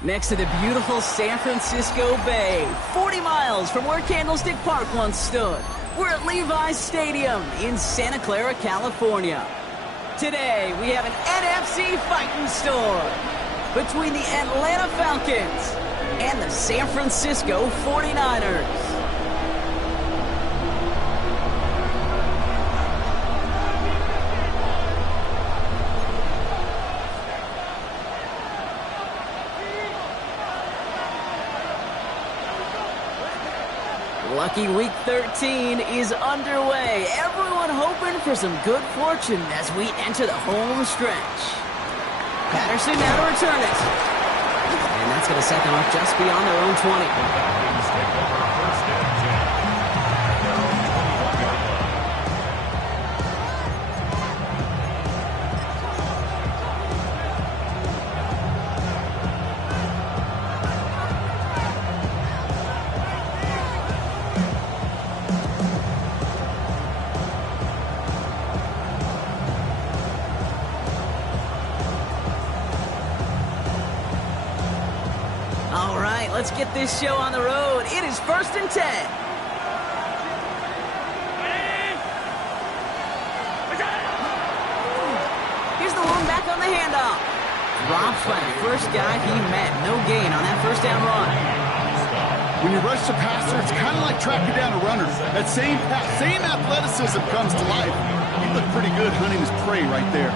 Next to the beautiful San Francisco Bay, 40 miles from where Candlestick Park once stood, we're at Levi's Stadium in Santa Clara, California. Today, we have an NFC fighting storm between the Atlanta Falcons and the San Francisco 49ers. Lucky Week 13 is underway. Everyone hoping for some good fortune as we enter the home stretch. Patterson now to return it. And that's going to set them up just beyond their own 20. Let's get this show on the road. It is 1st and 10. Here's the one back on the handoff. Dropped by the first guy he met. No gain on that first down run. When you rush the passer, it's kind of like tracking down a runner. That same pass, same athleticism comes to life. He looked pretty good hunting his prey right there.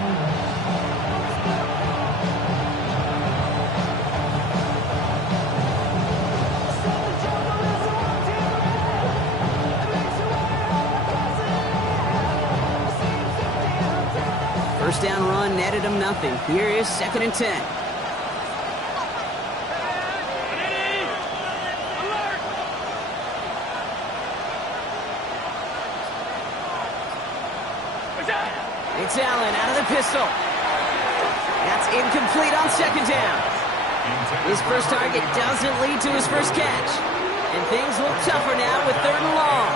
First down run netted him nothing. Here is 2nd and 10. It's Allen out of the pistol. That's incomplete on 2nd down. His first target doesn't lead to his first catch. And things look tougher now with 3rd and long.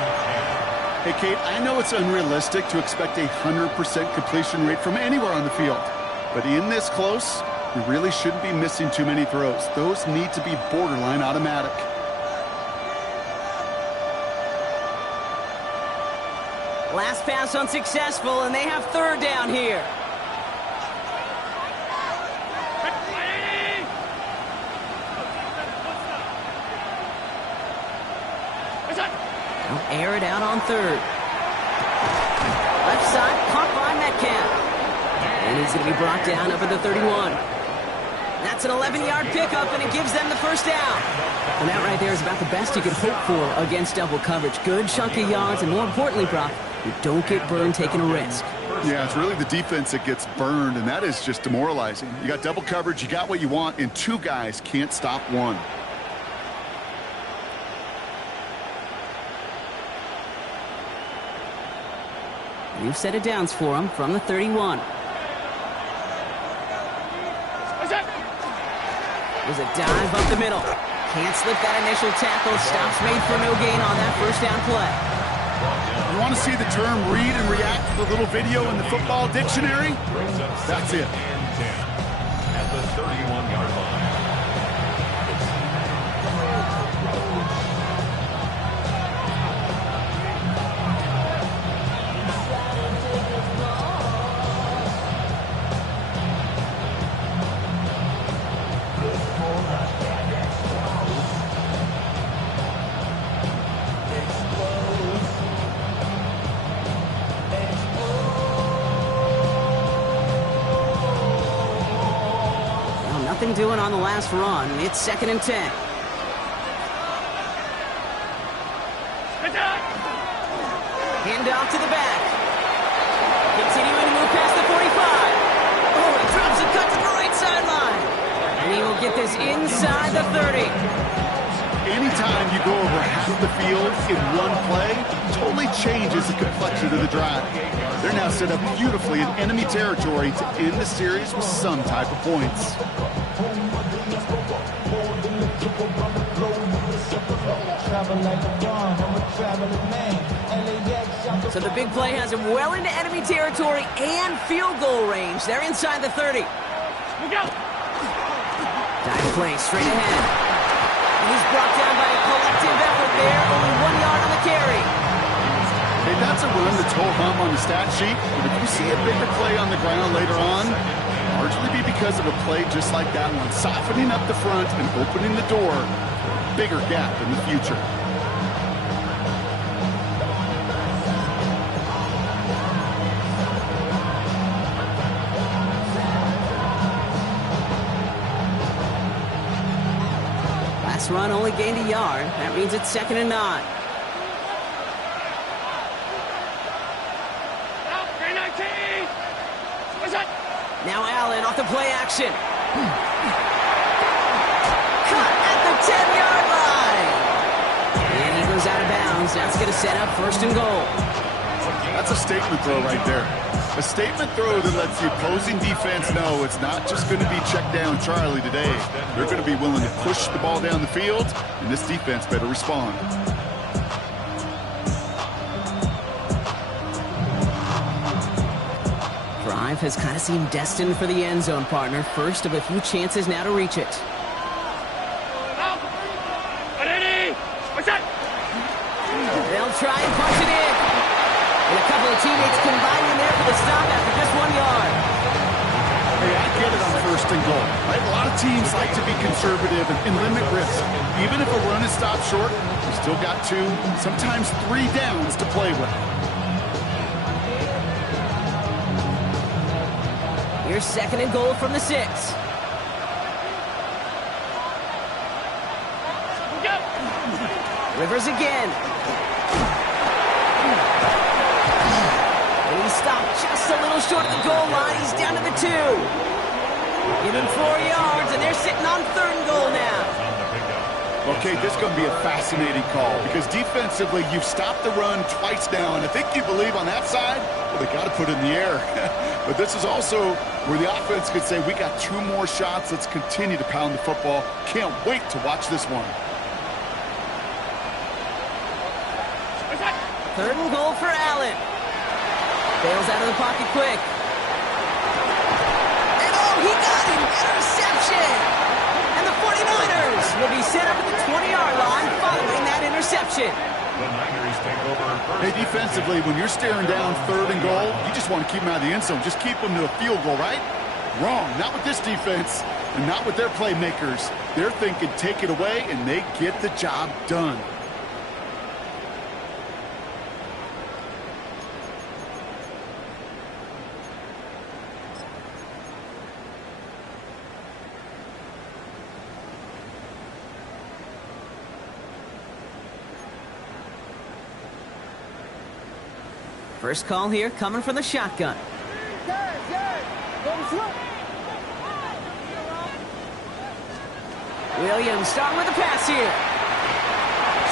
Hey, Kate, I know it's unrealistic to expect a 100% completion rate from anywhere on the field. But in this close, we really shouldn't be missing too many throws. Those need to be borderline automatic. Last pass unsuccessful, and they have 3rd down here. They'll air it out on 3rd. Left side, caught by Metcalf. And he's going to be brought down up at the 31. That's an 11-yard pickup, and it gives them the first down. And that right there is about the best you could hope for against double coverage. Good chunk of yards, and more importantly, Brock, you don't get burned taking a risk. Yeah, it's really the defense that gets burned, and that is just demoralizing. You got double coverage, you got what you want, and 2 guys can't stop one. New set of downs for him from the 31. There's a dive up the middle. Can't slip that initial tackle. Stops made for no gain on that first down play. You want to see the term read and react to the little video in the football dictionary? That's it. At the 31-yard line. Nothing doing on the last run. It's 2nd and 10. Hand off to the back. Continuing to move past the 45. Oh, he drops a cut to the right sideline. And he will get this inside the 30. Anytime you go over half the field in one play, totally changes the complexion of the drive. They're now set up beautifully in enemy territory to end the series with some type of points. So the big play has him well into enemy territory and field goal range. They're inside the 30. Dive play straight ahead. And he's brought down by a collective effort there. Only 1 yard on the carry. Hey, that's a run that's whole hum on the stat sheet. But if you see a bigger play on the ground later on, largely be because of a play just like that one, softening up the front and opening the door for a bigger gap in the future. Last run only gained a yard. That means it's 2nd and 9. Now Allen off the play action. Cut at the 10-yard line. And he goes out of bounds. That's going to set up 1st and goal. That's a statement throw right there. A statement throw that lets the opposing defense know it's not just going to be check down Charlie today. They're going to be willing to push the ball down the field, and this defense better respond. Drive has kind of seemed destined for the end zone, partner. First of a few chances now to reach it. They'll try and punch it in. And a couple of teammates combining there for the stop after just 1 yard. Hey, I get it on 1st and goal, right? A lot of teams like to be conservative and limit risk. Even if a run is stopped short, you still got 2, sometimes 3 downs to play with. Here's 2nd and goal from the 6. Rivers again. And he's stopped just a little short of the goal line. He's down to the 2. Give him 4 yards, and they're sitting on 3rd and goal now. Okay, this is going to be a fascinating call because defensively, you've stopped the run twice now, and I think you believe on that side, well, they got to put it in the air. But this is also where the offense could say, we got 2 more shots. Let's continue to pound the football. Can't wait to watch this one. 3rd and goal for Allen. Bails out of the pocket quick. And oh, he got him! Interception! And the 49ers will be set up at the 20-yard line following that interception. The Niners take over. Hey, defensively, when you're staring down 3rd and goal, you just want to keep them out of the end zone. Just keep them to a field goal, right? Wrong. Not with this defense and not with their playmakers. They're thinking take it away, and they get the job done. First call here coming from the shotgun. Williams starting with the pass here.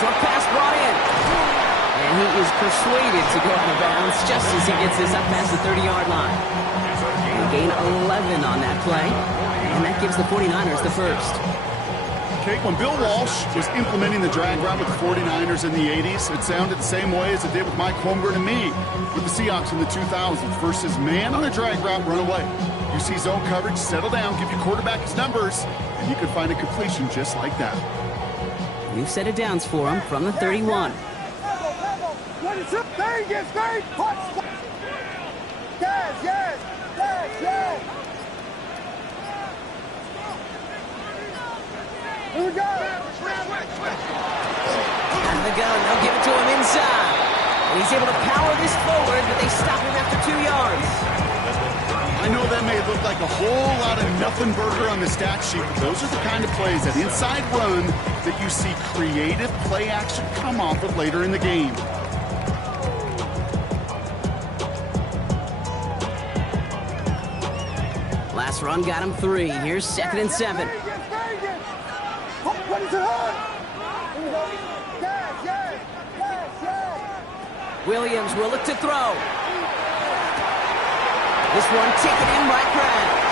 Short pass brought in. And he is persuaded to go out of bounds just as he gets this up past the 30-yard line. They gain 11 on that play. And that gives the 49ers the first. Okay, when Bill Walsh was implementing the drag route with the 49ers in the 80s, it sounded the same way as it did with Mike Holmgren and me with the Seahawks in the 2000s. Versus man on a drag route, run away. You see zone coverage, settle down, give your quarterback his numbers, and you can find a completion just like that. We've set it downs for him from the 31. Here we go. Out of the gun, they'll give it to him inside. And he's able to power this forward, but they stop him after 2 yards. I know that may look like a whole lot of nothing burger on the stat sheet, but those are the kind of plays, that inside run, that you see creative play action come off of later in the game. Last run got him 3. Here's 2nd and 7. Williams will look to throw. This one taken in by Kraft.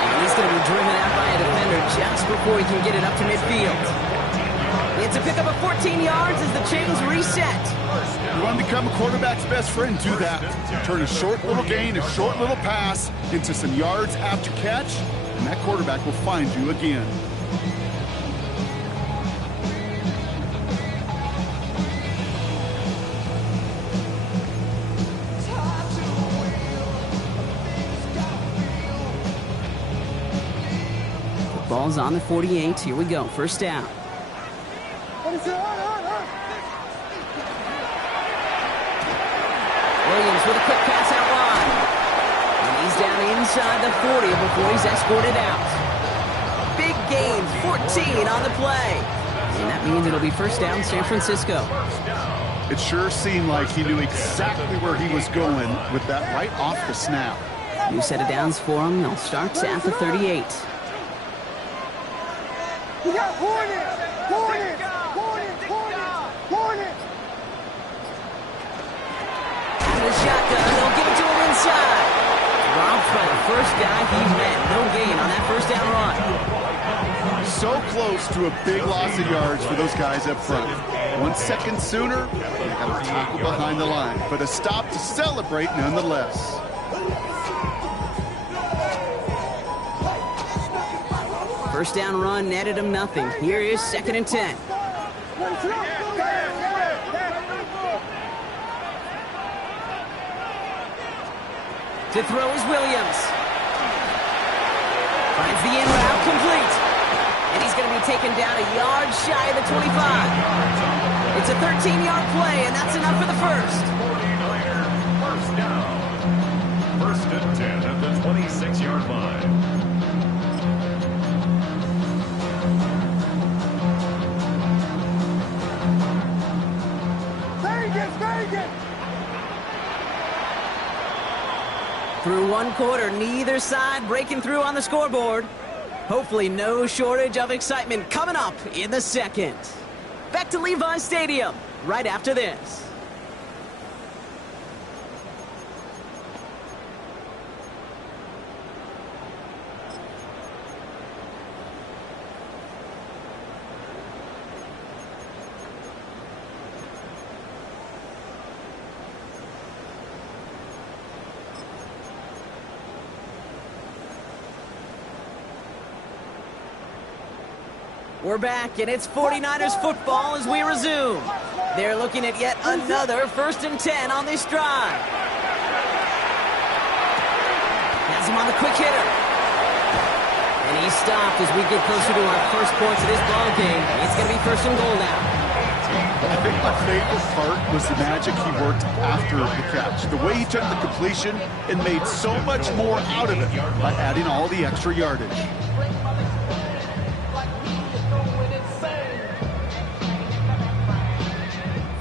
And he's going to be driven out by a defender just before he can get it up to midfield. It's a pick up of 14 yards as the chains reset. You want to become a quarterback's best friend, do that. Turn a short little gain, a short little pass into some yards after catch, and that quarterback will find you again. The ball's on the 48. Here we go. First down. Williams with a quick pass out wide. And he's down inside the 40 before he's escorted out. Big gain, 14 on the play. And that means it'll be first down San Francisco. It sure seemed like he knew exactly where he was going with that right off the snap. New set of downs for him. They'll start at the 38. We got Hornet! Hornet! Hornet! Hornet! Hornet! The shotgun, they'll give it to him inside. Dropped by the first guy he met. No gain on that first down run. So close to a big loss of yards for those guys up front. 1 second sooner, they got a tackle behind the line. But a stop to celebrate nonetheless. First down run netted him nothing. Here is 2nd and 10. To throw is Williams. Finds the in route complete. And he's going to be taken down a yard shy of the 25. It's a 13-yard play, and that's enough for the first. 49er, first down. First and 10 at the 26-yard line. Vegas! Through one quarter, neither side breaking through on the scoreboard. Hopefully no shortage of excitement coming up in the second. Back to Levi's Stadium right after this. We're back, and it's 49ers football as we resume. They're looking at yet another 1st and 10 on this drive. Has him on the quick hitter. And he's stopped as we get closer to our first points of this ball game. It's going to be 1st and goal now. I think my favorite part was the magic he worked after the catch. The way he took the completion and made so much more out of it by adding all the extra yardage.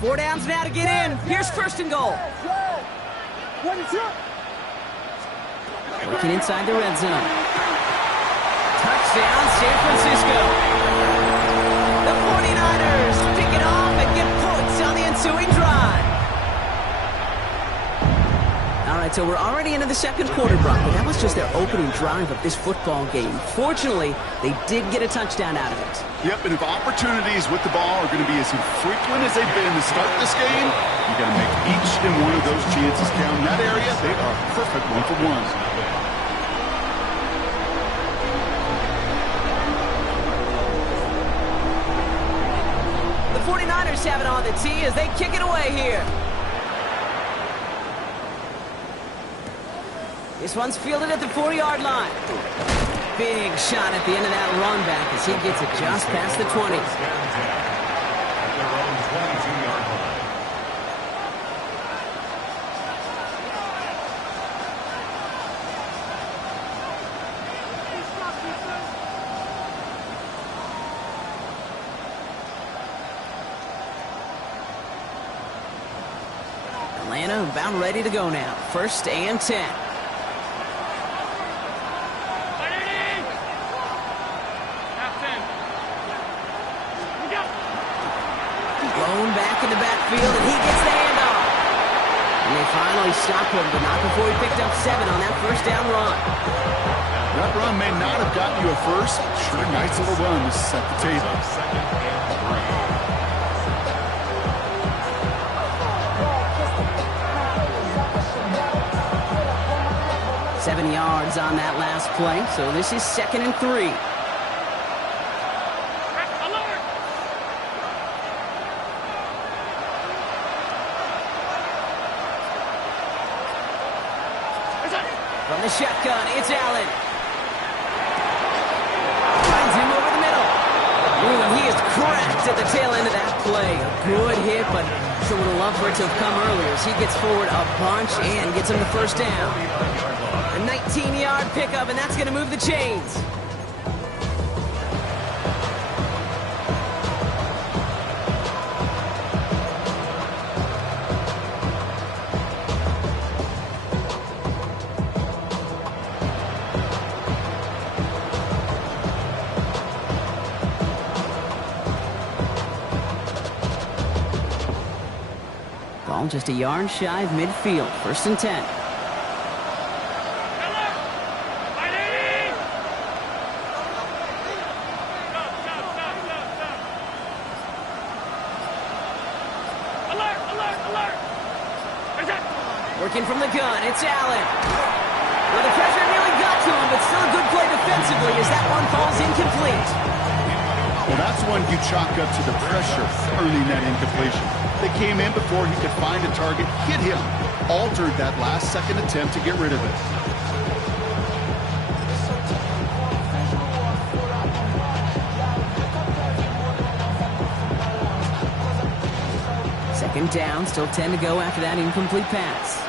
4 downs now to get in. Here's 1st and goal. Working inside the red zone. Touchdown, San Francisco. The 49ers pick it off and get points on the ensuing drive. All right, so we're already into the second quarter, Brock, but that was just their opening drive of this football game. Fortunately, they did get a touchdown out of it. Yep, and if opportunities with the ball are going to be as infrequent as they've been to start this game, you got to make each and one of those chances count. In that area, they are perfect 1-for-1. The 49ers have it on the tee as they kick it away here. This one's fielded at the 4-yard line. Big shot at the end of that run back as he gets it just past the 20. Their own 22-yard line. Atlanta about ready to go now. 1st and 10. Blown back in the backfield, and he gets the handoff. he stopped him, but not before he picked up 7 on that first down run. That run may not have gotten you a first. Sure, nice little run to set the table. 7 yards on that last play, so this is 2nd and 3. From the shotgun, it's Allen. Finds him over the middle. Ooh, and he is cracked at the tail end of that play. A good hit, but sure would have loved for it to have come earlier as he gets forward a bunch and gets him the first down. A 19-yard pickup, and that's going to move the chains. Ball just a yard shy of midfield. 1st and 10. Working from the gun, it's Allen. Well, the pressure nearly got to him, but still a good play defensively as that one falls incomplete. Well, that's one you chalk up to the pressure earning that incompletion. They came in before he could find a target, hit him, altered that last-second attempt to get rid of it. Second down, still 10 to go after that incomplete pass.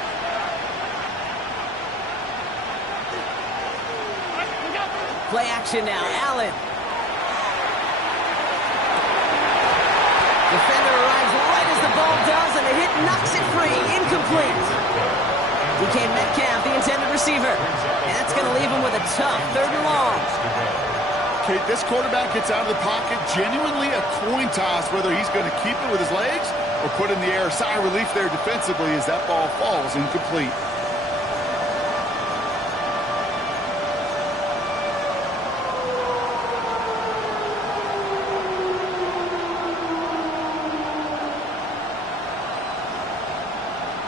Play action now, Allen. Defender arrives right as the ball does, and the hit knocks it free. Incomplete. DK Metcalf, the intended receiver. And that's going to leave him with a tough 3rd and long. Okay, this quarterback gets out of the pocket, genuinely a coin toss whether he's going to keep it with his legs or put in the air. Sigh of relief there defensively as that ball falls incomplete.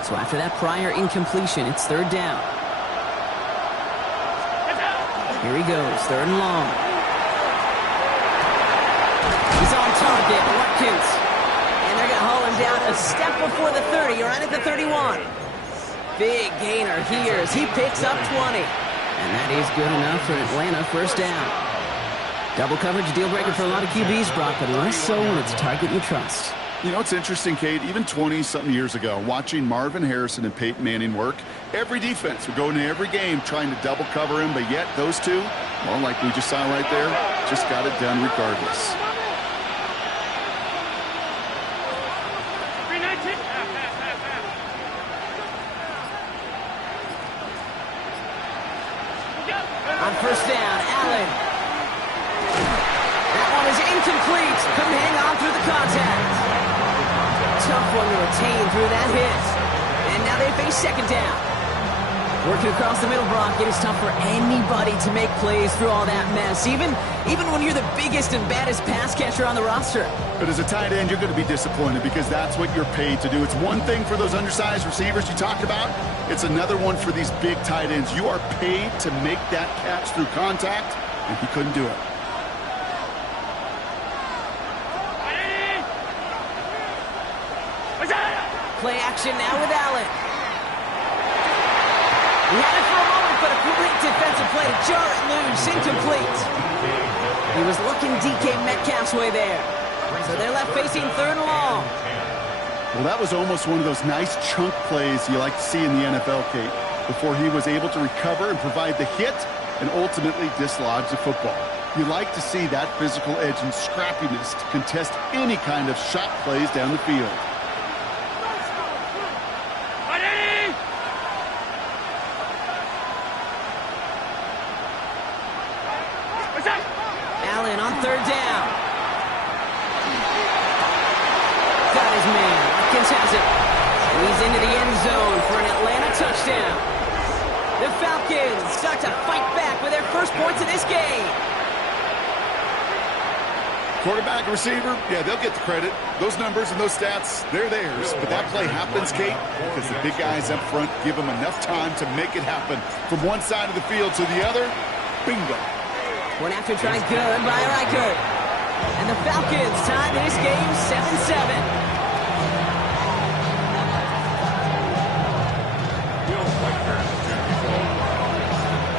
So after that prior incompletion, it's 3rd down. Here he goes, 3rd and long. He's on target, Watkins. And they're going to haul him down a step before the 30, right at the 31. Big gainer here as he picks up 20. And that is good enough for Atlanta, 1st down. Double coverage, deal breaker for a lot of QBs, Brock, but less so when it's a target you trust. You know, it's interesting, Kate, even 20-something years ago, watching Marvin Harrison and Peyton Manning work, every defense would go into every game trying to double cover him, but yet those two, well, like we just saw right there, just got it done regardless. On 1st down, Allen. That one is incomplete. Couldn't hang on through the contact. Tough one to retain through that hit. And now they face 2nd down. Working across the middle, Brock, it is tough for anybody to make plays through all that mess, even when you're the biggest and baddest pass catcher on the roster. But as a tight end, you're going to be disappointed because that's what you're paid to do. It's one thing for those undersized receivers you talked about. It's another one for these big tight ends. You are paid to make that catch through contact, and he couldn't do it. Play action now with Allen. He had it for a moment, but a great defensive play to jar it loose. Incomplete. He was looking DK Metcalf's way there. So they're left facing 3rd and long. Well, that was almost one of those nice chunk plays you like to see in the NFL, Kate, before he was able to recover and provide the hit and ultimately dislodge the football. You like to see that physical edge and scrappiness to contest any kind of shot plays down the field. Allen on 3rd down. Got his man. Watkins has it. He's into the end zone for an Atlanta touchdown. The Falcons start to fight back with their first points of this game. Quarterback and receiver, yeah, they'll get the credit. Those numbers and those stats, they're theirs. But that play happens, Kate, because the big guys up front give them enough time to make it happen. From one side of the field to the other, bingo. One after try good by Reichert. And the Falcons tie this game 7-7.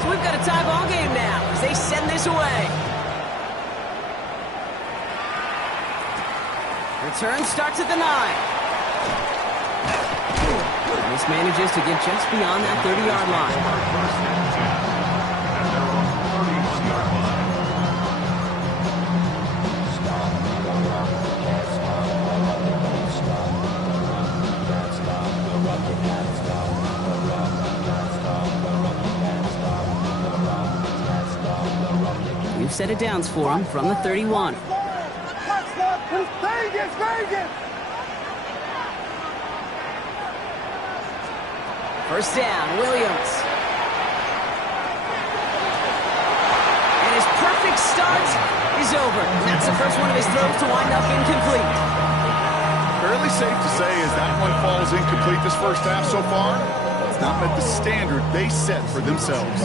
So we've got a tie ball game now as they send this away. Return starts at the 9. This manages to get just beyond that 30-yard line. We've set it downs for him from the 31. Vegas! First down, Williams. And his perfect start is over. And that's the first one of his throws to wind up incomplete. Fairly safe to say as that one falls incomplete this first half so far, it's not met the standard they set for themselves.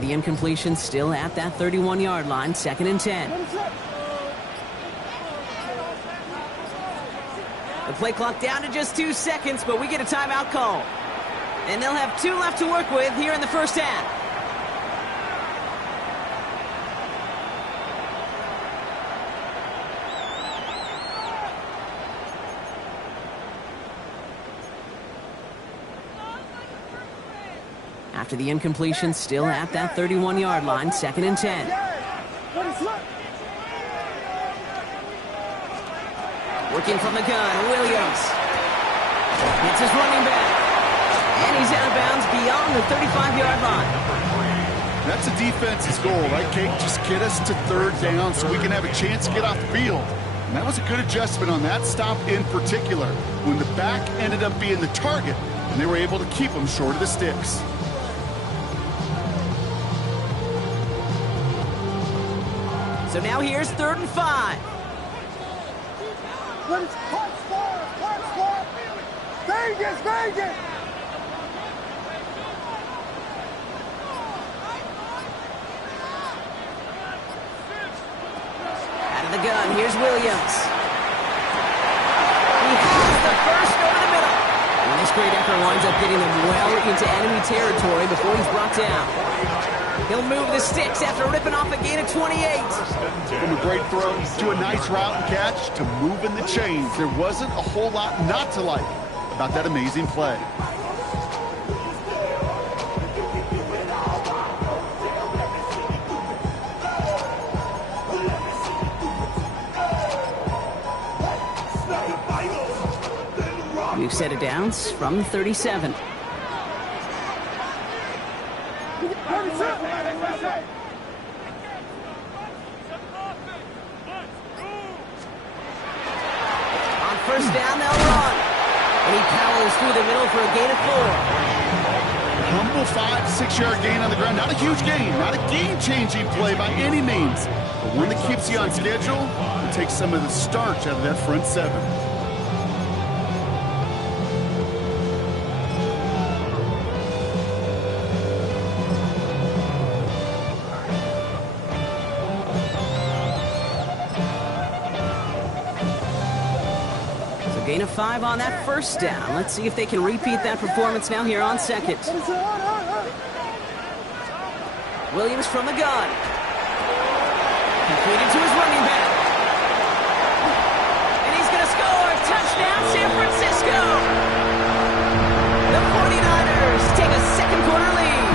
The incompletion still at that 31-yard line, 2nd and 10. The play clock down to just 2 seconds, but we get a timeout call. And they'll have 2 left to work with here in the first half. After the incompletion, still at that 31-yard line, 2nd and 10. Working from the gun, Williams. It's his running back. And he's out of bounds beyond the 35-yard line. That's a defense's goal, right, Kate? Just get us to 3rd down so we can have a chance to get off the field. And that was a good adjustment on that stop in particular, when the back ended up being the target, and they were able to keep him short of the sticks. So now here's 3rd and 5. Vegas! Out of the gun, here's Williams. He has the first over the middle. And this great effort winds up getting them well into enemy territory before he's brought down. He'll move the sticks after ripping off a gain of 28. From a great throw to a nice route and catch to moving the chains, there wasn't a whole lot not to like about that amazing play. We've set it down from the 37. First down, they'll run. And he powers through the middle for a gain of 4. Humble 5-6-yard gain on the ground. Not a huge gain, not a game-changing play by any means. But one that keeps you on schedule and takes some of the starch out of that front 7. Gain of 5 on that first down. Let's see if they can repeat that performance now here on 2nd. Williams from the gun. Completed to his running back. And he's going to score. Touchdown, San Francisco. The 49ers take a 2nd quarter lead.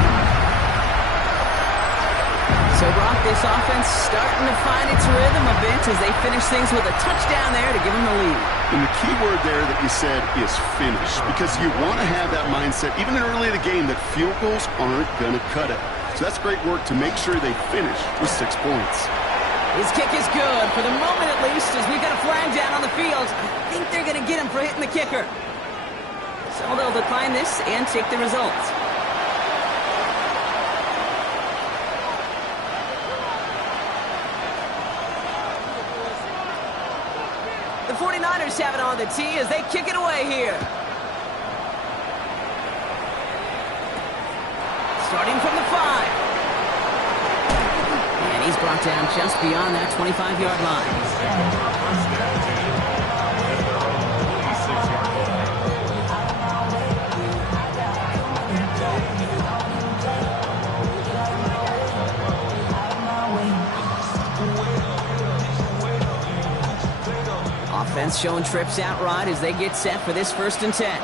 So So, Brock, this offense starting to find its rhythm a bit as they finish things with a touchdown there to give them the lead. And the key word there that you said is finish, because you want to have that mindset, even early in the game, that field goals aren't going to cut it. So that's great work to make sure they finish with 6 points. His kick is good, for the moment at least, as we've got a flag down on the field. I think they're going to get him for hitting the kicker. So they'll decline this and take the results. The 49ers have it on the tee as they kick it away here. Starting from the 5. And he's brought down just beyond that 25-yard line. Offense showing trips out right as they get set for this 1st and 10.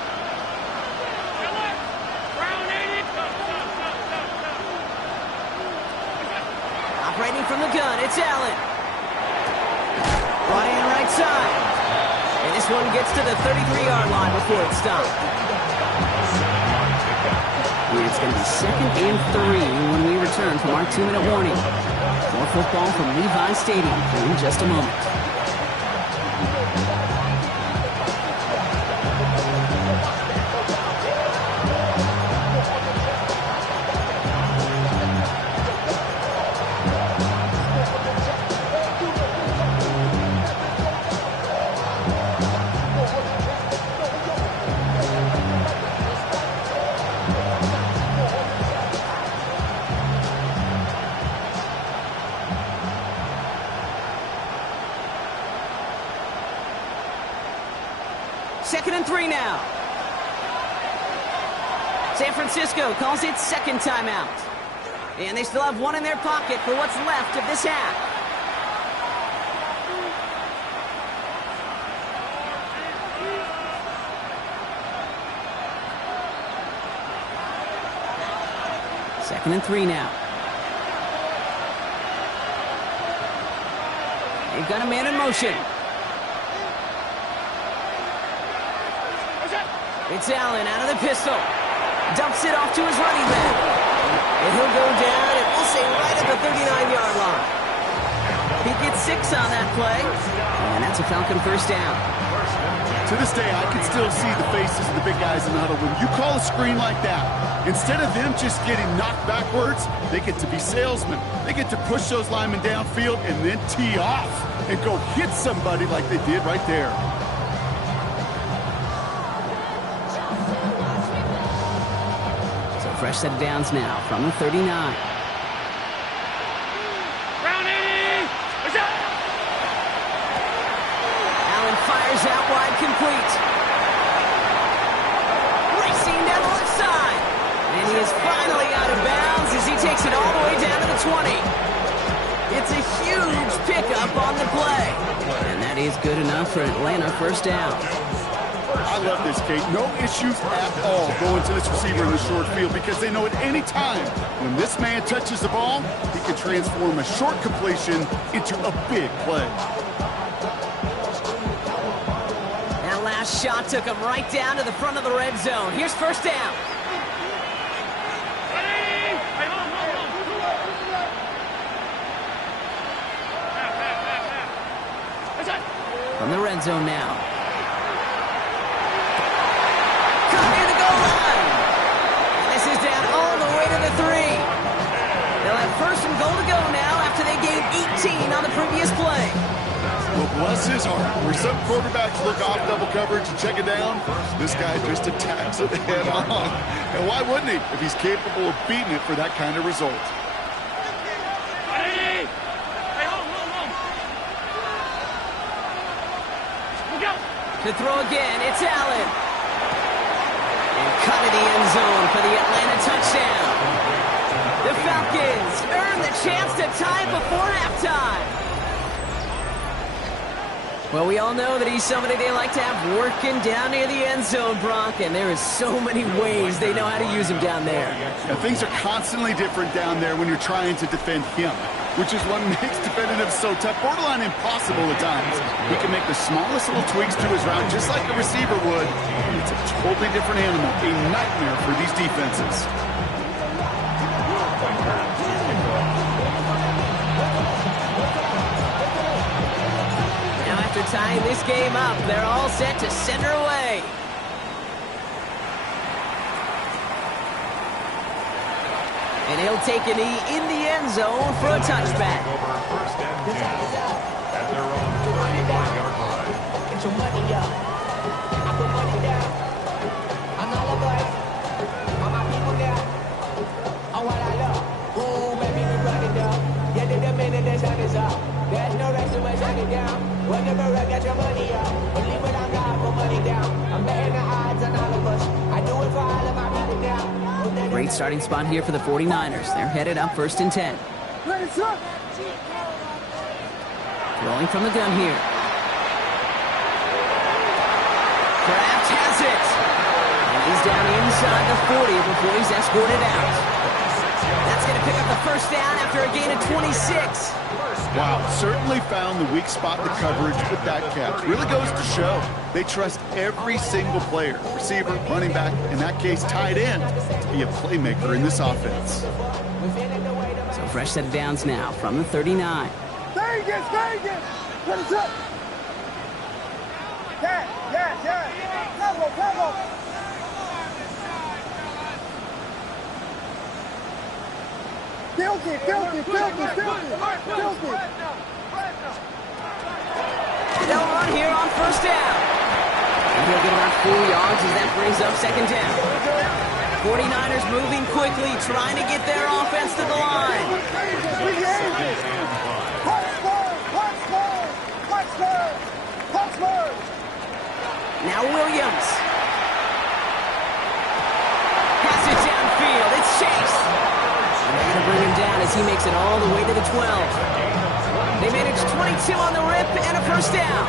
Operating from the gun, it's Allen. Brought in right side. And this one gets to the 33-yard line before it's stopped. And it's going to be 2nd and 3 when we return from our 2-minute warning. More football from Levi Stadium in just a moment. Second and 3 now. San Francisco calls it 2nd timeout. And they still have one in their pocket for what's left of this half. Second and 3 now. They've got a man in motion. It's Allen out of the pistol. Dumps it off to his running back. And he'll go down, and we'll say right at the 39-yard line. He gets 6 on that play. And that's a Falcon 1st down. To this day, I can still see the faces of the big guys in the huddle. When you call a screen like that, instead of them just getting knocked backwards, they get to be salesmen. They get to push those linemen downfield and then tee off and go hit somebody like they did right there. Fresh set of downs now from the 39. Round 80! Allen fires out wide, complete. Racing down the left side. And he is finally out of bounds as he takes it all the way down to the 20. It's a huge pickup on the play. And that is good enough for Atlanta 1st down. I love this, Kate. No issues at all going to this receiver in the short field because they know at any time when this man touches the ball, he can transform a short completion into a big play. That last shot took him right down to the front of the red zone. Here's 1st down. From the red zone now. They'll have 1st and goal to go now after they gained 18 on the previous play. Well, bless his heart. Where some quarterbacks look off double coverage and check it down, this guy just attacks it head on. And why wouldn't he if he's capable of beating it for that kind of result? To throw again, it's Allen. And cut in the end zone for the Atlanta touchdown. The Falcons earn the chance to tie before halftime. Well, we all know that he's somebody they like to have working down near the end zone, Brock, and there is so many ways they know how to use him down there. Now, things are constantly different down there when you're trying to defend him, which is what makes defending him so tough, borderline impossible at times. He can make the smallest little tweaks to his route, just like a receiver would. It's a totally different animal, a nightmare for these defenses. After tying this game up, they're all set to send her away. And he'll take a knee in the end zone for a touchback. First and 10 at their own 31-yard line. Get your money up. I put money down. I'm all about all my people down. On what I love. Ooh, baby, we run it down. Yeah, the minute the sun is up. There's no rest to shut it down. Whenever I get your money up, believe it or not, put money down. I'm betting the odds on all of us. I do it for all of my people down. Great starting spot here for the 49ers. They're headed up 1st and 10. Rolling from the gun here. Kraft has it. And he's down inside the 40 before he's escorted out. That's going to pick up the first down after a gain of 26. Wow, certainly found the weak spot in the coverage with that catch. Really goes to show they trust every single player, receiver, running back, in that case tight end, to be a playmaker in this offense. So fresh set of downs now from the 39. Vegas! What is up? Yeah. Cover. Filthy. They'll run here on first down. And he'll get about 4 yards as that brings up 2nd down. 49ers moving quickly, trying to get their offense to the line. Now Williams. Pass it downfield. It's Chase. And they're going to bring him down as he makes it all the way to the 12. They manage 22 on the rip and a first down.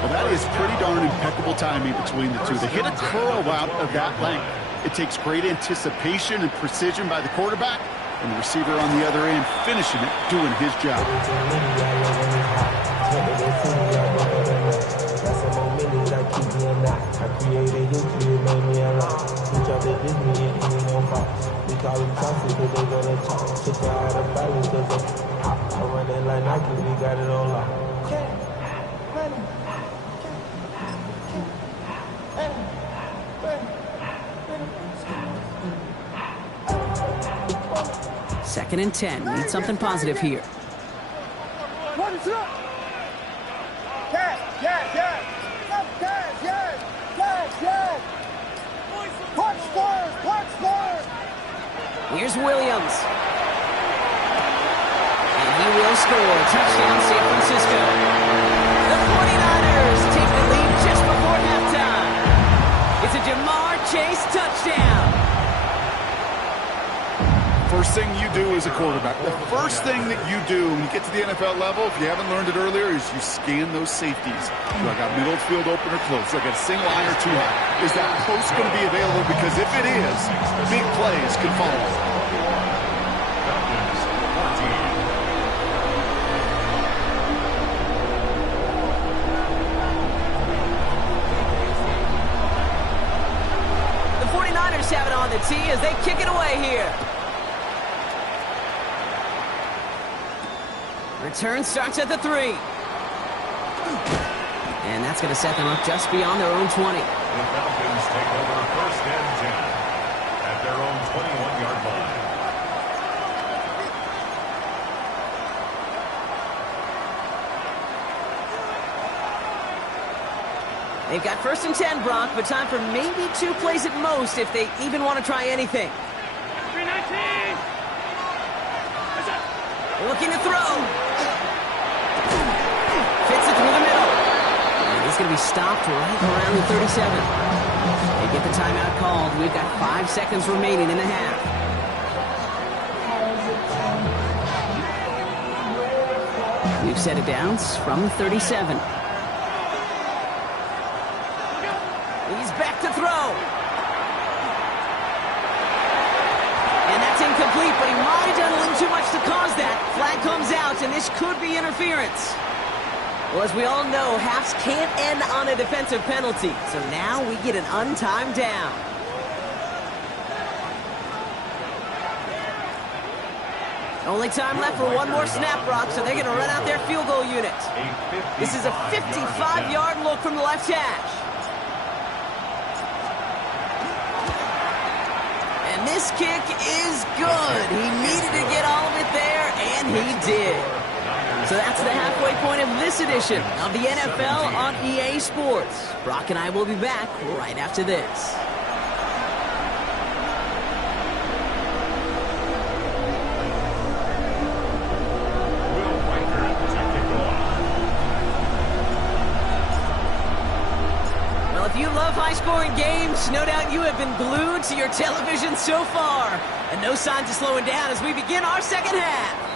Well, that is pretty darn impeccable timing between the two. They hit a curl route of that length. It takes great anticipation and precision by the quarterback, and the receiver on the other end finishing it, doing his job. Second and 10. Need something positive here. What is up? Yes. Punch first. Here's Williams. And he will score. Touchdown, San Francisco. The 49ers take the lead just before halftime. It's a Jamar Chase touchdown. First thing you do as a quarterback, the first thing that you do when you get to the NFL level, if you haven't learned it earlier, is you scan those safeties. Do I got middle field open or close? Do I got a single eye or two high? Is that post going to be available? Because if it is, big plays can follow. The 49ers have it on the tee as they kick it away here. Return starts at the 3. And that's going to set them up just beyond their own 20. The Falcons take over 1st and 10 at their own 21-yard line. They've got 1st and 10, Brock, but time for maybe 2 plays at most if they even want to try anything. 319. Looking to throw. Fits it through the middle. And he's going to be stopped right around the 37. They get the timeout called. We've got 5 seconds remaining in the half. We've set it downs from the 37. would-be interference. Well, as we all know, halves can't end on a defensive penalty. So now we get an untimed down. Only time left for one more snap, Brock, so they're going to run out their field goal unit. This is a 55-yard look from the left hash. And this kick is good. He needed to get all of it there, and he did. So that's the halfway point of this edition of the NFL on EA Sports. Brock and I will be back right after this. Well, if you love high-scoring games, no doubt you have been glued to your television so far. And no signs of slowing down as we begin our second half.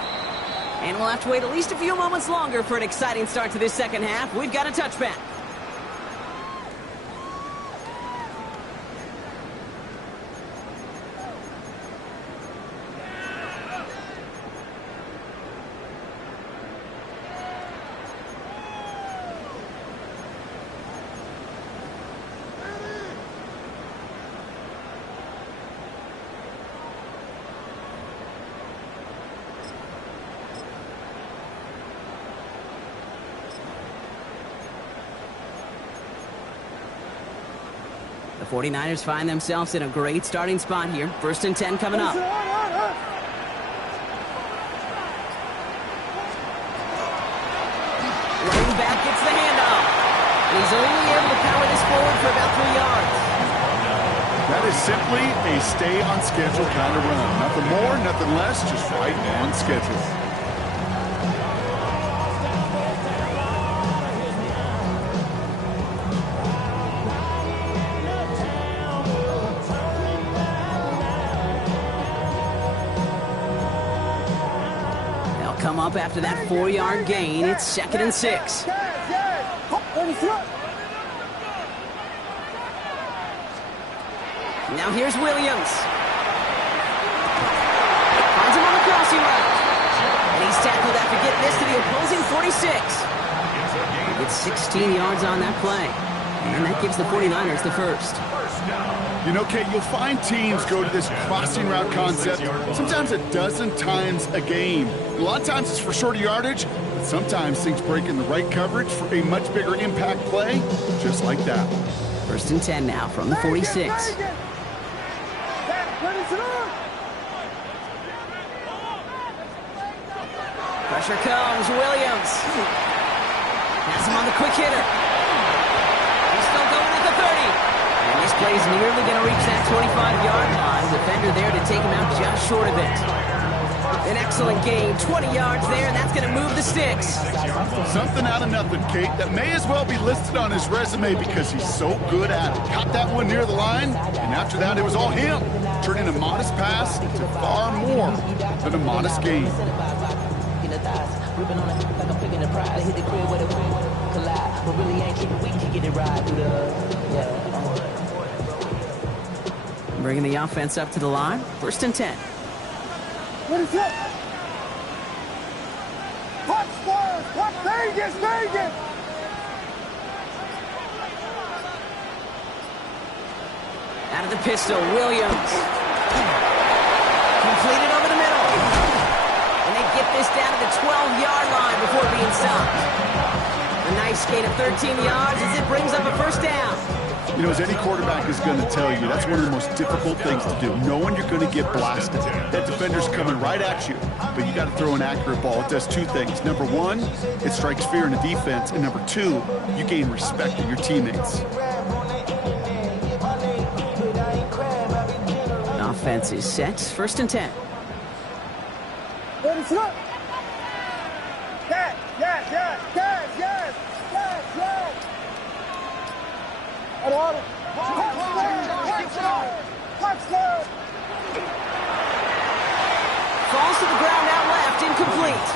And we'll have to wait at least a few moments longer for an exciting start to this second half. We've got a touchback. The 49ers find themselves in a great starting spot here. 1st and 10 coming up. Running back gets the handoff. And he's only able to power this forward for about 3 yards. That is simply a stay-on-schedule kind of run. Nothing more, nothing less, just right on schedule. Come up after that 4-yard gain. It's 2nd and 6. Now here's Williams. Finds him on the crossing route. And he's tackled after getting this to the opposing 46. It's 16 yards on that play. And that gives the 49ers the first. You know, Kate, you'll find teams go to this crossing route concept sometimes a dozen times a game. A lot of times it's for shorter yardage, but sometimes things break in the right coverage for a much bigger impact play, just like that. 1st and 10 now from the 46. Pressure comes, Williams. Has him on the quick hitter. He's still going at the 30. And this play is nearly going to reach that 25-yard line. Defender there to take him out just short of it. An excellent gain, 20 yards there, and that's going to move the sticks. Something out of nothing, Kate, that may as well be listed on his resume because he's so good at it. Caught that one near the line, and after that it was all him, turning a modest pass into far more than a modest gain. Bringing the offense up to the line. 1st and 10. What is up? Watch Spurs! Watch Vegas! Vegas! Out of the pistol, Williams. Completed over the middle. And they get this down to the 12-yard line before being stopped. A nice gain of 13 yards as it brings up a 1st down. You know, as any quarterback is going to tell you, that's one of the most difficult things to do, knowing you're going to get blasted. That defender's coming right at you, but you got to throw an accurate ball. It does 2 things. Number 1, it strikes fear in the defense, and number 2, you gain respect of your teammates. Offense is set. 1st and 10. What is up? Yes, yes, yes, yes, yes, yes, yes. Falls to the ground out left, incomplete.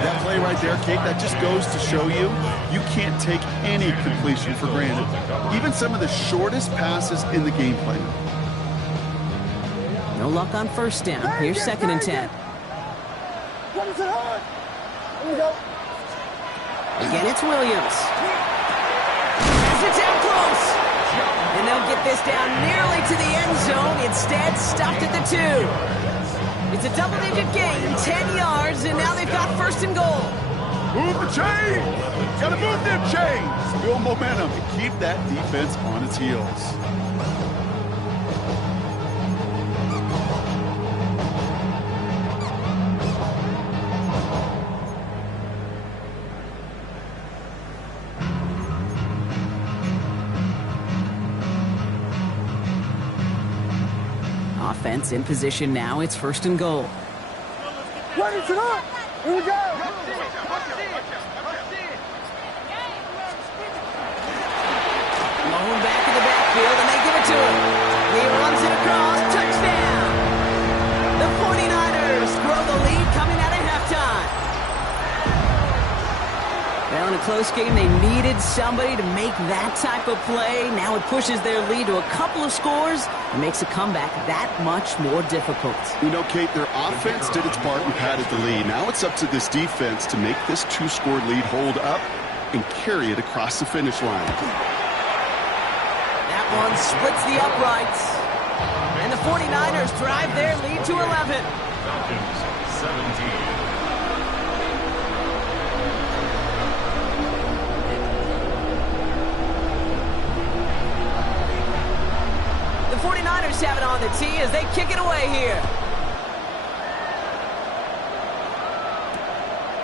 That play right there, Kate, that just goes to show you, you can't take any completion for granted. Even some of the shortest passes in the game plan. No luck on 1st down. Here's 2nd and 10. What is it on? Here we go. Again, it's Williams. Pass it down close. And they'll get this down nearly to the end zone. Instead, stopped at the 2. It's a double-digit gain, 10 yards, and now they've got first and goal. Move the chains! Gotta move them chains! Build momentum and keep that defense on its heels. Offense in position now. It's first and goal. Ready to go. Here we go. Malone back in the backfield, and they give it to him. He runs it across. Touchdown! The 49ers grow the lead coming out of halftime. Well, in a close game, they needed somebody to make that type of play. Now it pushes their lead to a couple of scores and makes a comeback that much more difficult. You know, Kate, their offense did its part and padded the lead. Now it's up to this defense to make this 2-score lead hold up and carry it across the finish line. That one splits the uprights. And the 49ers drive their lead to 11. Falcons 17. The 49ers have it on the tee as they kick it away here.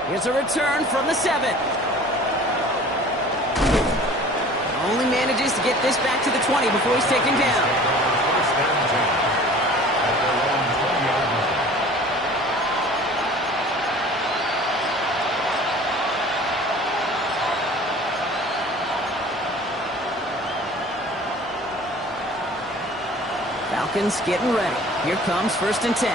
Here's a return from the 7. Only manages to get this back to the 20 before he's taken down. First and 10. At their own 20-yard line. Falcons getting ready. Here comes first and 10.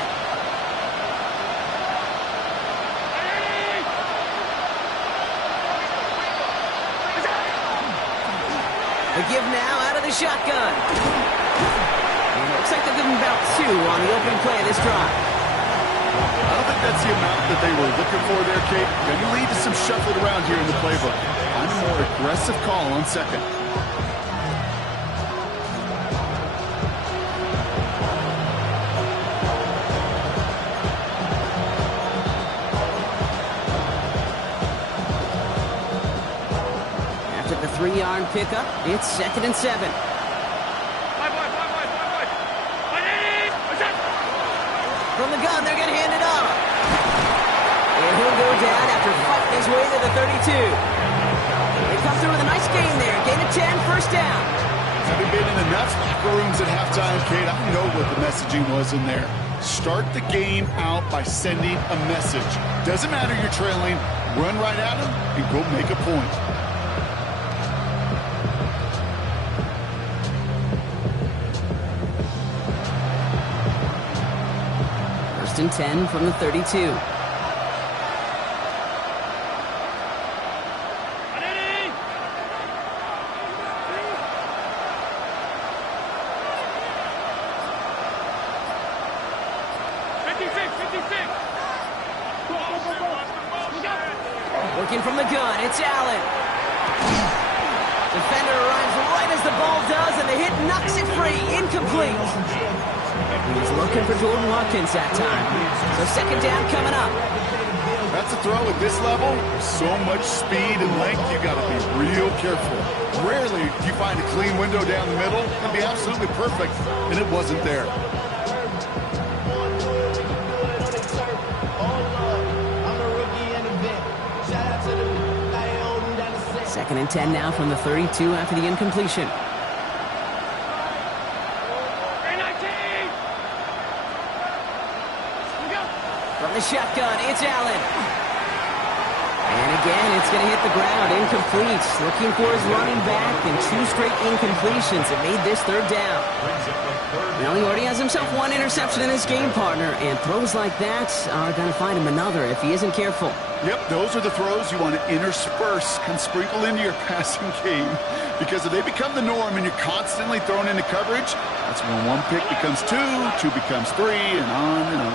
The give now out of the shotgun. And it looks like they're giving about 2 on the opening play of this drive. I don't think that's the amount that they were looking for there, Kate. Going to lead to some shuffling around here in the playbook. I'm a more aggressive call on second. After the 3-yard pickup, it's second and 7. From the gun, they're going to hand it off. And he'll go down after fighting his way to the 32. They come through with a nice gain there. Gain of 10, first down. Having been in enough locker rooms at halftime, Kate, I know what the messaging was in there. Start the game out by sending a message. Doesn't matter you're trailing, run right at them and go make a point. First and 10 from the 32. Working from the gun, it's Allen. Defender arrives right as the ball does, and the hit knocks it free. Incomplete. He's looking for Jordan Watkins that time. So second down coming up. That's a throw at this level. So much speed and length, you got to be real careful. Rarely do you find a clean window down the middle. It can be absolutely perfect, and it wasn't there. Second and 10 now from the 32 after the incompletion. From the shotgun, it's Allen. And again, it's going to hit the ground. Incomplete. Looking for his running back, and 2 straight incompletions that made this third down. Well, he already has himself 1 interception in his game, partner, and throws like that are going to find him another if he isn't careful. Yep, those are the throws you want to intersperse and sprinkle into your passing game. Because if they become the norm and you're constantly thrown into coverage, that's when 1 pick becomes 2, 2 becomes 3, and on and on.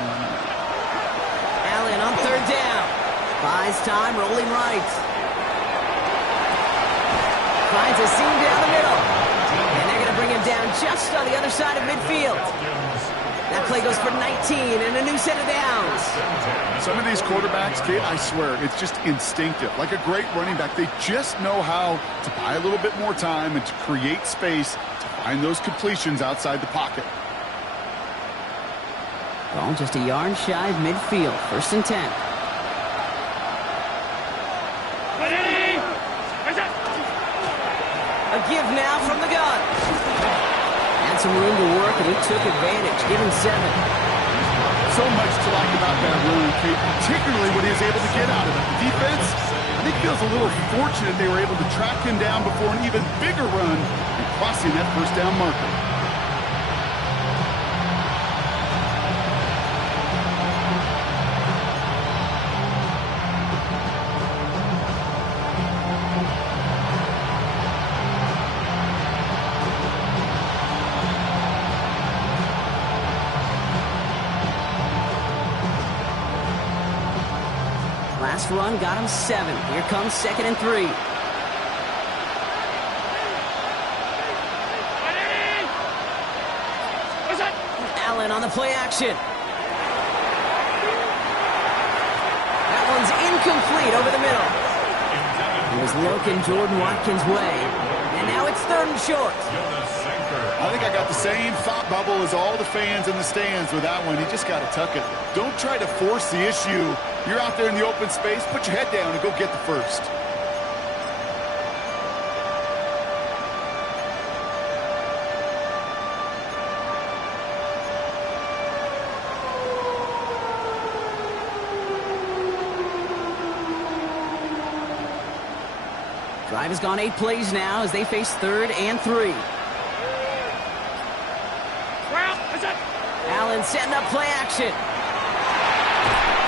Allen on third down. 5 Buys time, rolling right. Finds a seam down the middle. And they're going to bring him down just on the other side of midfield. That play goes for 19 and a new set of downs. Some of these quarterbacks, kid, I swear, it's just instinctive. Like a great running back, they just know how to buy a little bit more time and to create space to find those completions outside the pocket. Ball just a yard shy of midfield. 1st and 10. A give now from the gun. Had some room to work, and he took advantage. Give him 7. So much to like about that run, Kate, particularly what he was able to get out of it. The defense, I think, feels a little fortunate they were able to track him down before an even bigger run and crossing that 1st down marker. Last run got him 7. Here comes 2nd and 3. Allen on the play action. That one's incomplete over the middle. He was looking Jordan Watkins' way. And now it's 3rd and short. I think I got the same thought bubble as all the fans in the stands with that one. You just got to tuck it. Don't try to force the issue. You're out there in the open space. Put your head down and go get the 1st. Drive has gone 8 plays now as they face 3rd and 3. Allen setting up play action.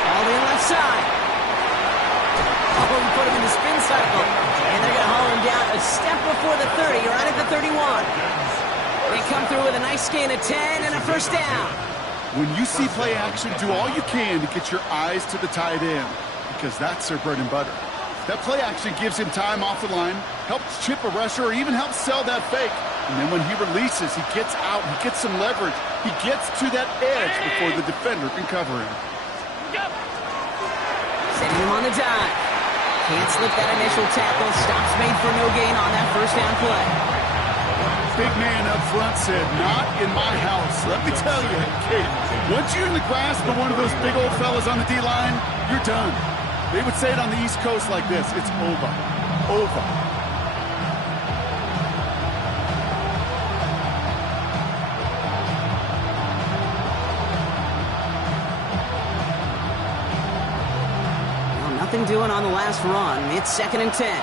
All in left side. Oh, he put him in the spin cycle. And they're going to haul him down a step before the 30, right at the 31. They come through with a nice gain of 10 and a 1st down. When you see play action, do all you can to get your eyes to the tight end, because that's their bread and butter. That play action gives him time off the line, helps chip a rusher, or even helps sell that fake. And then when he releases, he gets out, he gets some leverage. He gets to that edge before the defender can cover him. Setting him on the dive. Can't slip that initial tackle. Stops made for no gain on that 1st down play. Big man up front said, "Not in my house." Let me tell you, kid, once you're in the grasp of one of those big old fellas on the D-line, you're done. They would say it on the East Coast like this: it's over. Over. Nothing doing on the last run. It's 2nd and 10.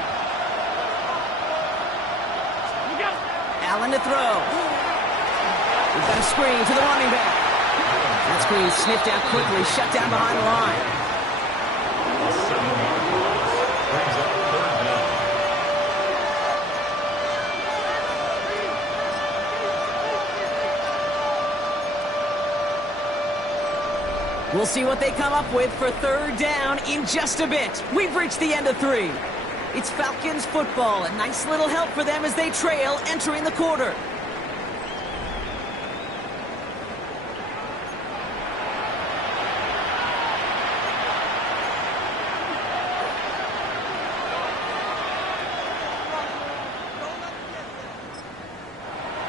Allen to throw. We've got a screen to the running back. That screen sniffed out quickly, shut down behind the line. We'll see what they come up with for 3rd down in just a bit. We've reached the end of 3. It's Falcons football. A nice little help for them as they trail entering the quarter.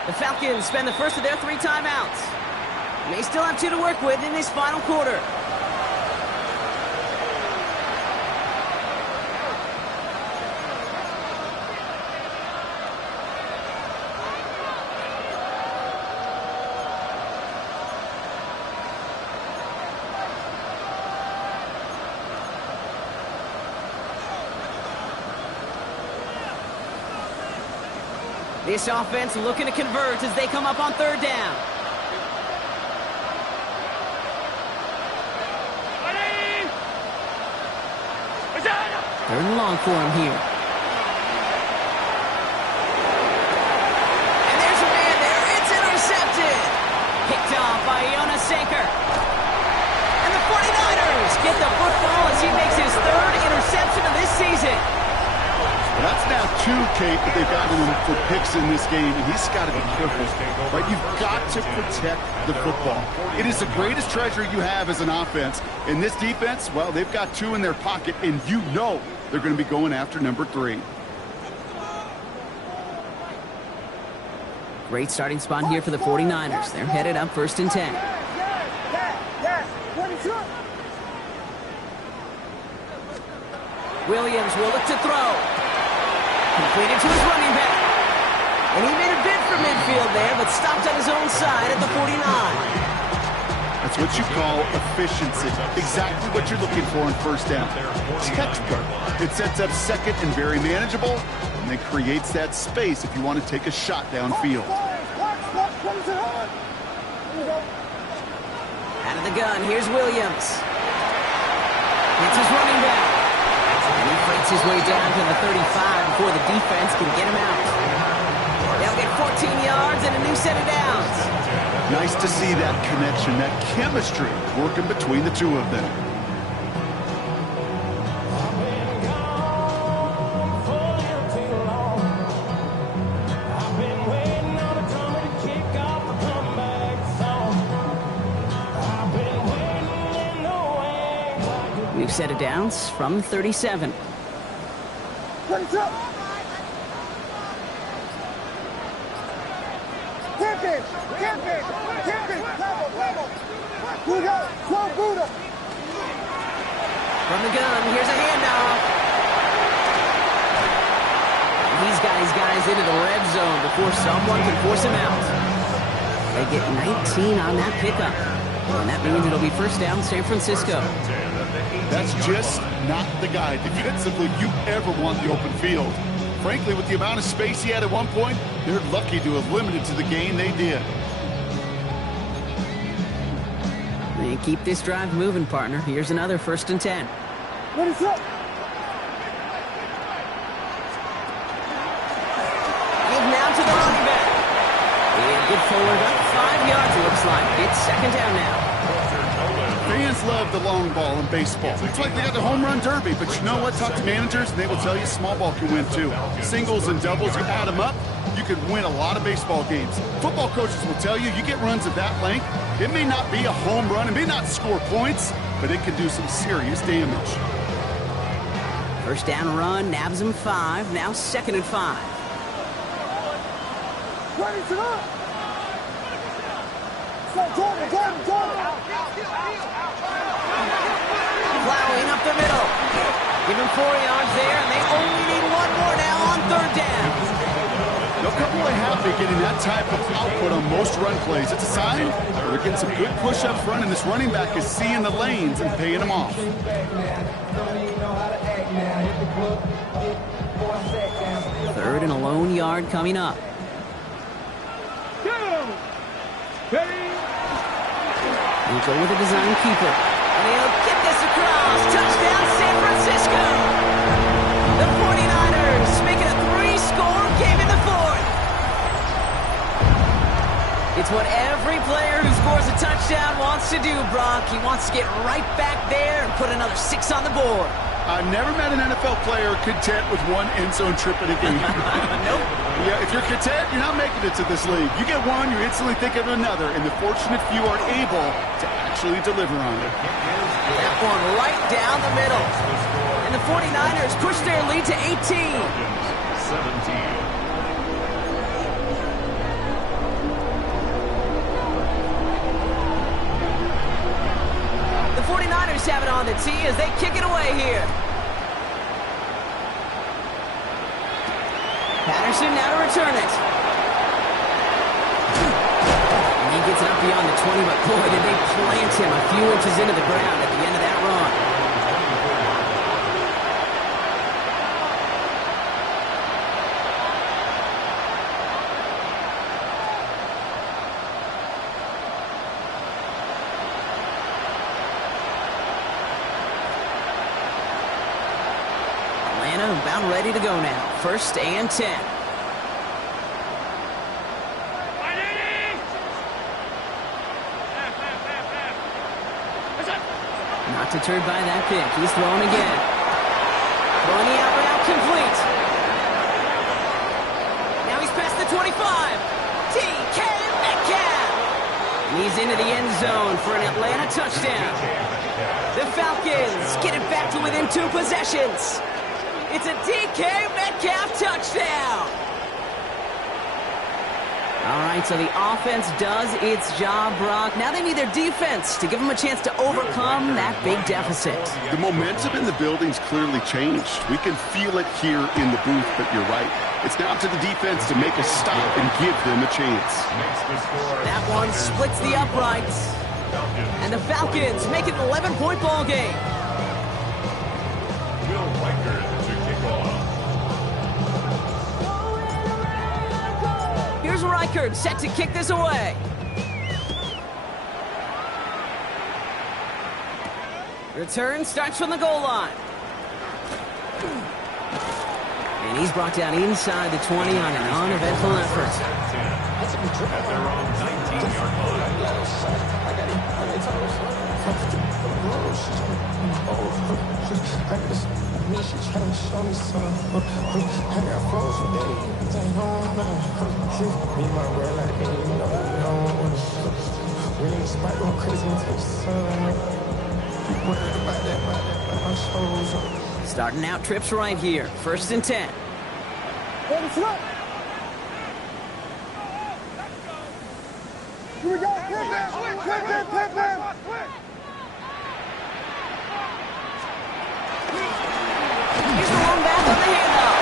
The Falcons spend the first of their 3 timeouts. They still have 2 to work with in this final quarter. This offense looking to convert as they come up on 3rd down. Third and long for him here. And there's a man there. It's intercepted. Picked off by Iona Sanker. And the 49ers get the football as he makes his 3rd interception two, Kate, that they've gotten him for picks in this game, and he's got to be careful. Right? You've got to protect the football. It is the greatest treasure you have as an offense. In this defense, well, they've got two in their pocket, and you know they're going to be going after number 3. Great starting spot here for the 49ers. They're headed up 1st and 10. Yes. 22. Williams will look to throw. Completed to his running back. And he made a bid for midfield there, but stopped on his own side at the 49. That's what you call efficiency. Exactly what you're looking for in first down. Textbook. It sets up second and very manageable, and then creates that space if you want to take a shot downfield. Out of the gun, here's Williams. It's his running back. And he fights his way down to the 35 before the defense can get him out. They'll get 14 yards and a new set of downs. Nice to see that connection, that chemistry working between the two of them. New set of downs from 37. 22. From the gun, here's a handoff. He's got his guys into the red zone before someone can force him out. They get 19 on that pickup. And that means it'll be first down San Francisco. That's just not the guy defensively you ever want the open field. Frankly, with the amount of space he had at one point, they're lucky to have limited to the gain they did. And keep this drive moving, partner. Here's another 1st and 10. What is up? Give now to the running back. And good forward up 5 yards, it looks like. It's 2nd down now. Fans love the long ball in baseball. It's like they got the home run derby, but you know what? Talk to managers, and they will tell you small ball can win too. Singles and doubles, you add them up, you can win a lot of baseball games. Football coaches will tell you, you get runs of that length, it may not be a home run, it may not score points, but it can do some serious damage. First down run, nabs him 5. Now 2nd and 5. Plowing up the middle. Give him 4 yards there, and they only need 1 more now on 3rd down. They'll come away happy getting that type of output on most run plays. It's a sign they're getting some good push up front, and this running back is seeing the lanes and paying them off. 3rd and a lone yard coming up. He'll go with a design keeper. And he'll get this across. Touchdown, San Francisco. The 49ers making a 3-score game in the 4th. It's what every player who scores a touchdown wants to do, Brock. He wants to get right back there and put another 6 on the board. I've never met an NFL player content with 1 end zone trip in a game. Nope. Yeah, if you're content, you're not making it to this league. You get one, you instantly think of another, and the fortunate few are able to actually deliver on it. That one right down the middle. And the 49ers push their lead to 18. 17. The 49ers have it on the tee as they kick it away here. Patterson now to return it. And he gets it up beyond the 20, but boy, did they plant him a few inches into the ground at the end of that run. About ready to go now. 1st and 10. Not deterred by that pick. He's throwing again. Throwing the out route complete. the 25. DK Metcalf. And he's into the end zone for an Atlanta touchdown. The Falcons get it back to within 2 possessions. It's a DK Metcalf touchdown. All right, so the offense does its job, Brock. Now they need their defense to give them a chance to overcome that big deficit. The momentum in the building's clearly changed. We can feel it here in the booth, but you're right. It's now up to the defense to make a stop and give them a chance. That one splits the uprights. And the Falcons make it an 11-point ball game. Will Riker to kick off. Here's Reichard set to kick this away. Return starts from the goal line. And he's brought down inside the 20 on an uneventful effort. At their own 19-yard Starting out trips right here. 1st and 10. Here we go. Pip him. Here's the one back on the handoff.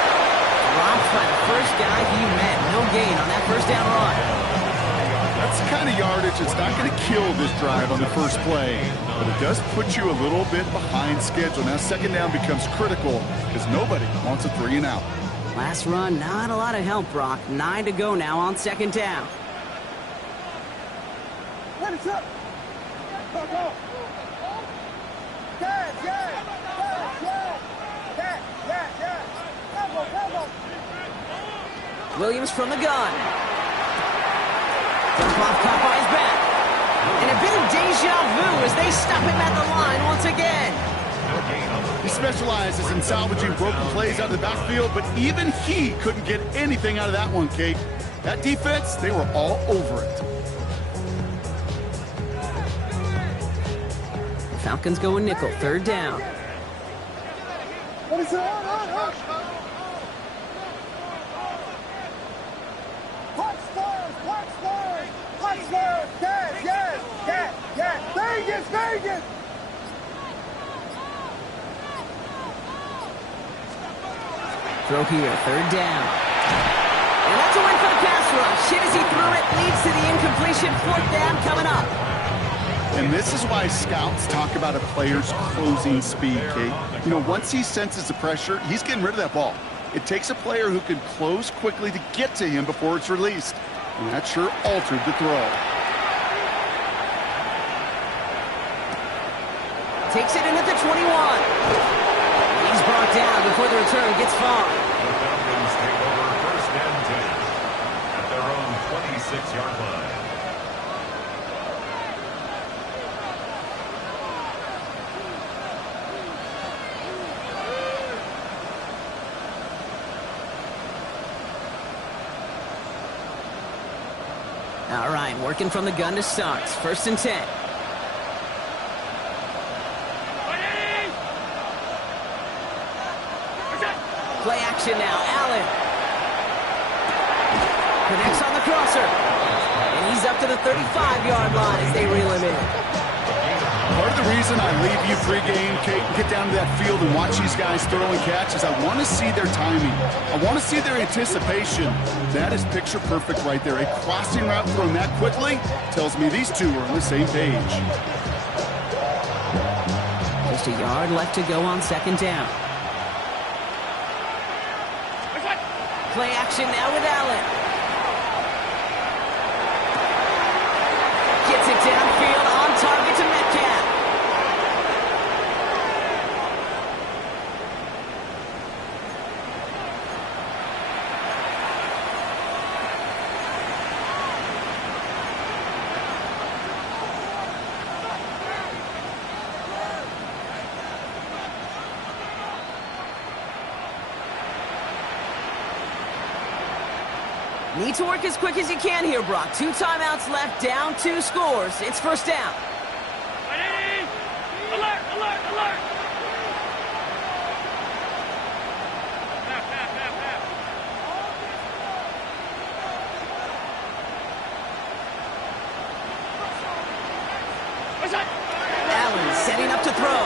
Dropped by the first guy he met. No gain on that first down run. That's the kind of yardage that's not going to kill this drive on the first play, but it does put you a little bit behind schedule. Now 2nd down becomes critical because nobody wants a 3 and out. Last run, not a lot of help, Brock. 9 to go now on 2nd down. Finish up. Go. Yes. Come on. Williams from the gun. Dump off caught by his back. And a bit of deja vu as they stop him at the line once again. He specializes in salvaging broken plays out of the backfield, but even he couldn't get anything out of that one, Kate. That defense, they were all over it. Falcons go in nickel, 3rd down. What is it? Touchdown! Yes! Vegas! Throw here, 3rd down. And that's a win for the pass rush. Hit as he threw it, leads to the incompletion. 4th down coming up. And this is why scouts talk about a player's closing speed, Kate. You know, once he senses the pressure, he's getting rid of that ball. It takes a player who can close quickly to get to him before it's released. And that sure altered the throw. Takes it in at the 21. He's brought down before the return gets far. The Falcons take over 1st and 10 at their own 26-yard line. All right, working from the gun to start. 1st and 10. Play action now. Allen connects on the crosser. And he's up to the 35-yard line as they reel him in. Part of the reason I leave you pregame, Kate, and get down to that field and watch these guys throw and catch is I want to see their timing. I want to see their anticipation. That is picture perfect right there. A crossing route thrown that quickly tells me these two are on the same page. Just a yard left to go on 2nd down. Play action now with Allen. Gets it downfield on target to Metcalf. Need to work as quick as you can here, Brock. 2 timeouts left, down 2 scores. It's first down. Ready? Alert, alert, alert! Allen setting up to throw.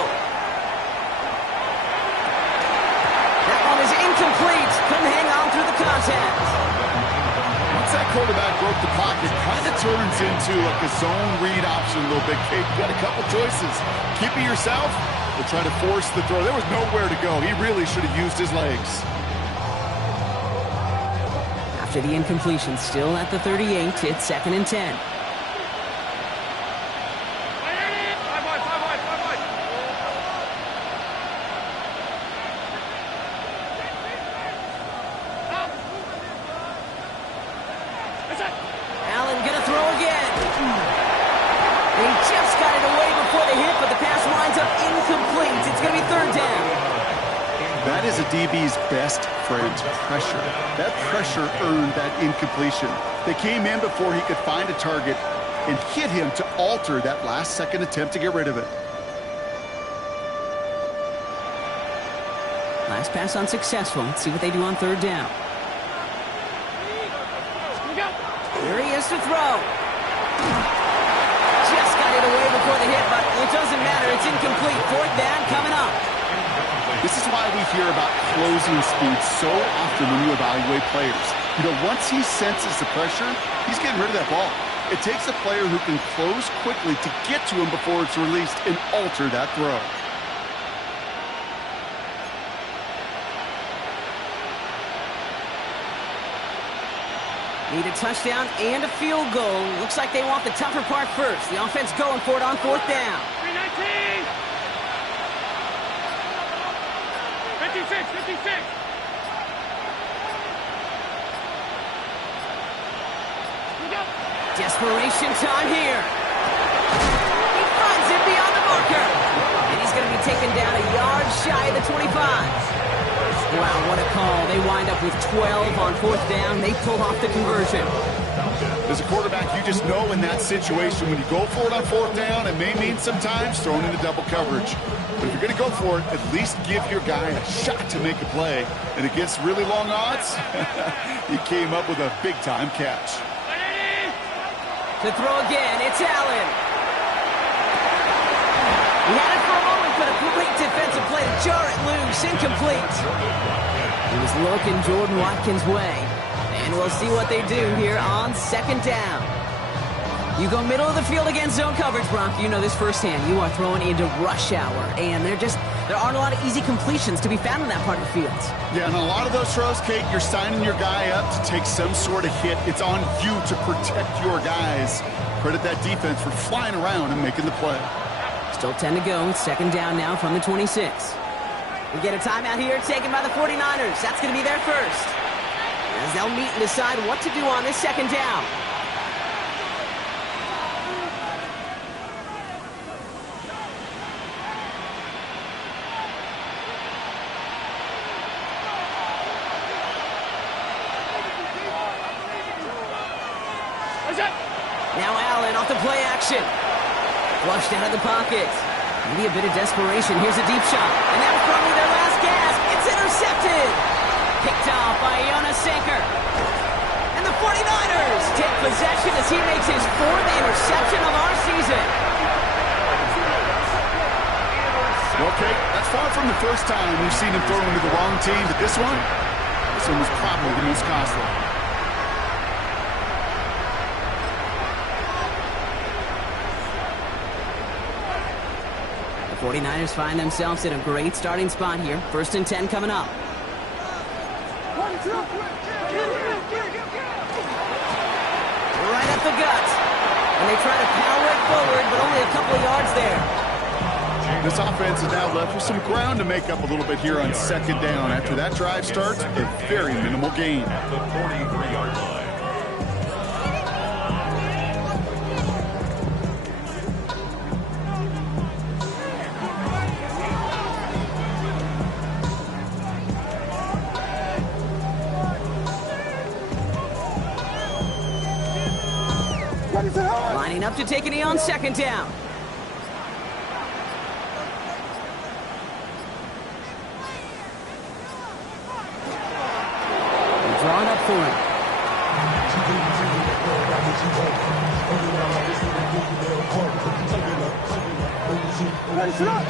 That one is incomplete. Couldn't hang on through the contact. Once that quarterback broke the pocket, kind of turns into like a zone read option a little bit. Kate, you got a couple choices. Keep it yourself or try to force the throw. There was nowhere to go. He really should have used his legs. After the incompletion, still at the 38, it's 2nd and 10. Allen gonna throw again. He just got it away before the hit, but the pass winds up incomplete. It's gonna be 3rd down. That is a DB's best friend, pressure. That pressure earned that incompletion. They came in before he could find a target and hit him to alter that last-second attempt to get rid of it. Last pass unsuccessful. Let's see what they do on 3rd down. Here he is to throw. Just got it away before the hit, but it doesn't matter. It's incomplete. 4th down coming up. This is why we hear about closing speed so often when you evaluate players. You know, once he senses the pressure, he's getting rid of that ball. It takes a player who can close quickly to get to him before it's released and alter that throw. Need a touchdown and a field goal. Looks like they want the tougher part first. The offense going for it on 4th down. 319! 56, 56! Desperation time here. He finds it beyond the marker. And he's going to be taken down a yard shy of the 25. Wow, what a call. They wind up with 12 on 4th down. They pull off the conversion. As a quarterback, you just know in that situation, when you go for it on 4th down, it may mean sometimes throwing into double coverage. But if you're going to go for it, at least give your guy a shot to make a play. And against really long odds, he came up with a big-time catch. To throw again, it's Allen. He had it for a moment, but a great defensive play to jar it loose. Incomplete. He was looking Jordan Watkins' way. And we'll see what they do here on 2nd down. You go middle of the field against zone coverage, Brock. You know this firsthand. You are throwing into rush hour. And there aren't a lot of easy completions to be found in that part of the field. Yeah, and a lot of those throws, Kate, you're signing your guy up to take some sort of hit. It's on you to protect your guys. Credit that defense for flying around and making the play. Still 10 to go. 2nd down now from the 26. We get a timeout here taken by the 49ers. That's going to be their first. As they'll meet and decide what to do on this 2nd down. Now Allen off the play action. Flushed out of the pocket. Maybe a bit of desperation. Here's a deep shot. And that was probably their last gasp. It's intercepted. Picked off by Jonas Sanker. And the 49ers take possession as he makes his 4th interception of our season. Okay, that's far from the first time we've seen him throw into the wrong team, but this one was probably the most costly. The 49ers find themselves in a great starting spot here. 1st and 10 coming up. Right up the gut. And they try to power it forward, but only a couple of yards there. This offense is now left with some ground to make up a little bit here on 2nd down. After that drive starts, a very minimal gain. At the 43-yard line. Lining up to take a knee on second down. They're drawing up for him.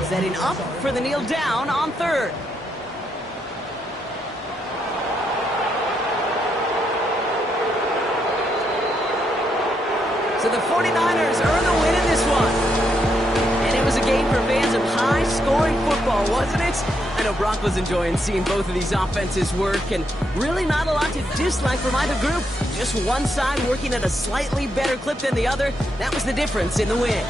Setting up for the kneel down on third. So the 49ers earn the win in this one. And it was a game for fans of high-scoring football, wasn't it? I know Brock was enjoying seeing both of these offenses work, and really not a lot to dislike from either group. Just one side working at a slightly better clip than the other. That was the difference in the win.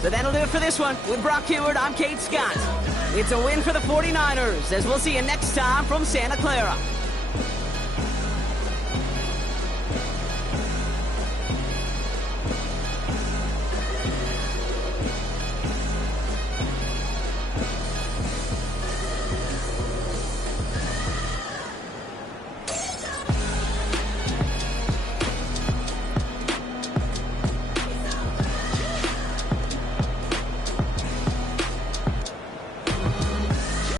So that'll do it for this one. With Brock Heward, I'm Kate Scott. It's a win for the 49ers, as we'll see you next time from Santa Clara.